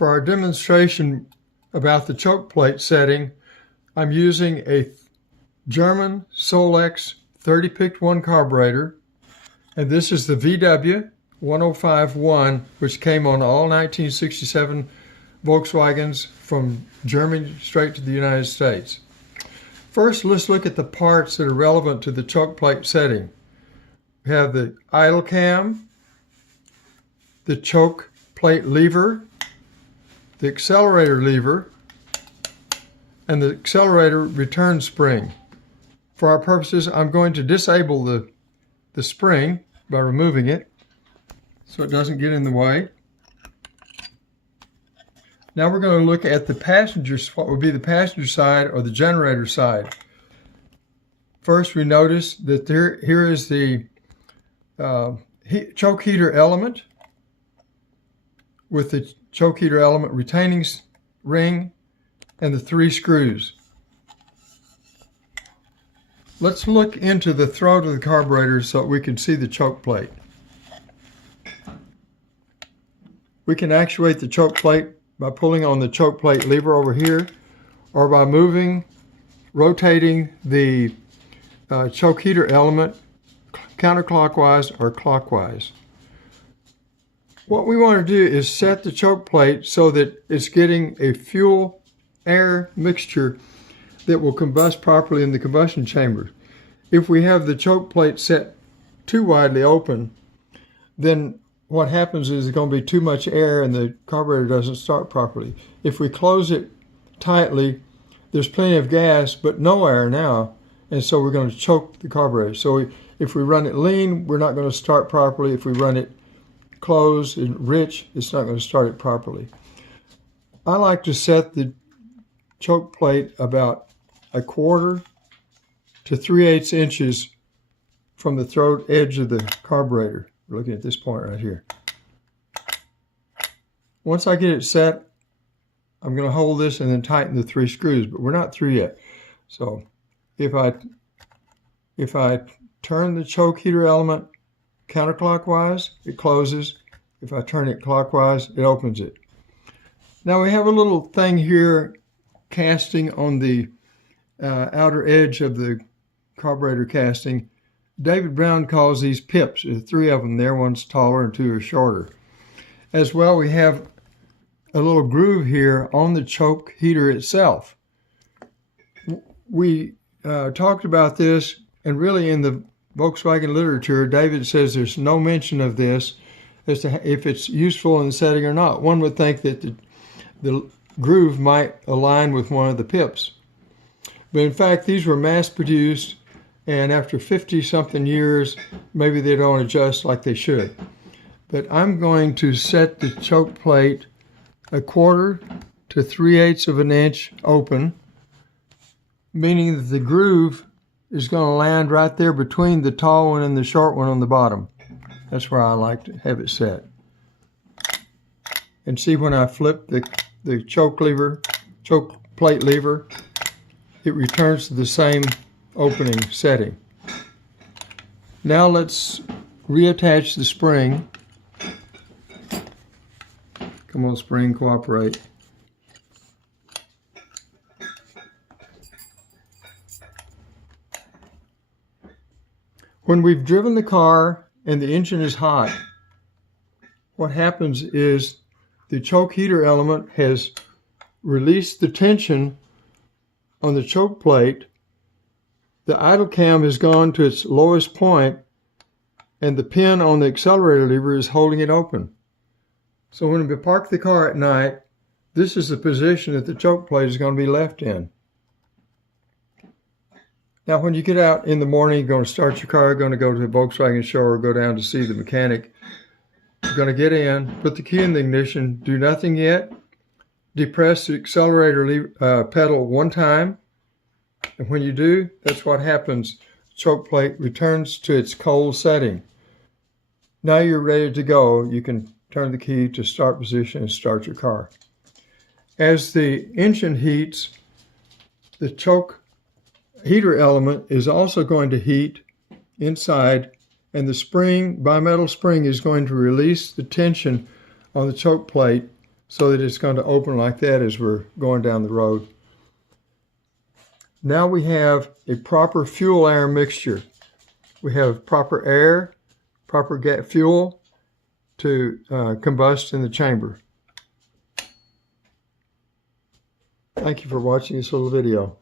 For our demonstration about the choke plate setting, I'm using a German Solex 30-picked-1 carburetor, and this is the VW 1051, which came on all 1967 Volkswagens from Germany straight to the United States. First, let's look at the parts that are relevant to the choke plate setting. We have the idle cam, the choke plate lever, the accelerator lever, and the accelerator return spring. For our purposes, I'm going to disable the spring by removing it so it doesn't get in the way. Now we're going to look at the passenger, what would be the passenger side or the generator side. First, we notice that here is the choke heater element with the choke heater element retaining ring and the 3 screws. Let's look into the throat of the carburetor so we can see the choke plate. We can actuate the choke plate by pulling on the choke plate lever over here, or by rotating the choke heater element counterclockwise or clockwise. What we want to do is set the choke plate so that it's getting a fuel-air mixture that will combust properly in the combustion chamber. If we have the choke plate set too widely open, then what happens is there's going to be too much air and the carburetor doesn't start properly. If we close it tightly, there's plenty of gas but no air now, and so we're going to choke the carburetor. So if we run it lean, we're not going to start properly. If we run it closed and rich, it's not going to start it properly. I like to set the choke plate about 1/4 to 3/8 inches from the throat edge of the carburetor. We're looking at this point right here. Once I get it set, I'm going to hold this and then tighten the 3 screws, but we're not through yet. So if I turn the choke heater element counterclockwise, it closes. If I turn it clockwise, it opens it. Now we have a little thing here casting on the outer edge of the carburetor casting. David Brown calls these pips. There's 3 of them there. One's taller and 2 are shorter. As well, we have a little groove here on the choke heater itself. We talked about this, and really in the Volkswagen literature, David says there's no mention of this as to if it's useful in the setting or not. One would think that the groove might align with one of the pips. But in fact, these were mass-produced, and after 50-something years, maybe they don't adjust like they should. But I'm going to set the choke plate 1/4 to 3/8 of an inch open, meaning that the groove is going to land right there between the tall one and the short one on the bottom. That's where I like to have it set. And see, when I flip the choke plate lever, it returns to the same opening setting. Now let's reattach the spring. Come on, spring, cooperate. When we've driven the car and the engine is hot, what happens is the choke heater element has released the tension on the choke plate. The idle cam has gone to its lowest point, and the pin on the accelerator lever is holding it open. So when we park the car at night, this is the position that the choke plate is going to be left in. Now when you get out in the morning, you're going to start your car, going to go to a Volkswagen show or go down to see the mechanic. You're going to get in, put the key in the ignition, do nothing yet, depress the accelerator pedal 1 time, and when you do, that's what happens. The choke plate returns to its cold setting. Now you're ready to go. You can turn the key to start position and start your car. As the engine heats, the choke heater element is also going to heat inside, and the spring, bimetal spring, is going to release the tension on the choke plate so that it's going to open like that as we're going down the road. Now we have a proper fuel-air mixture. We have proper air, proper fuel to combust in the chamber. Thank you for watching this little video.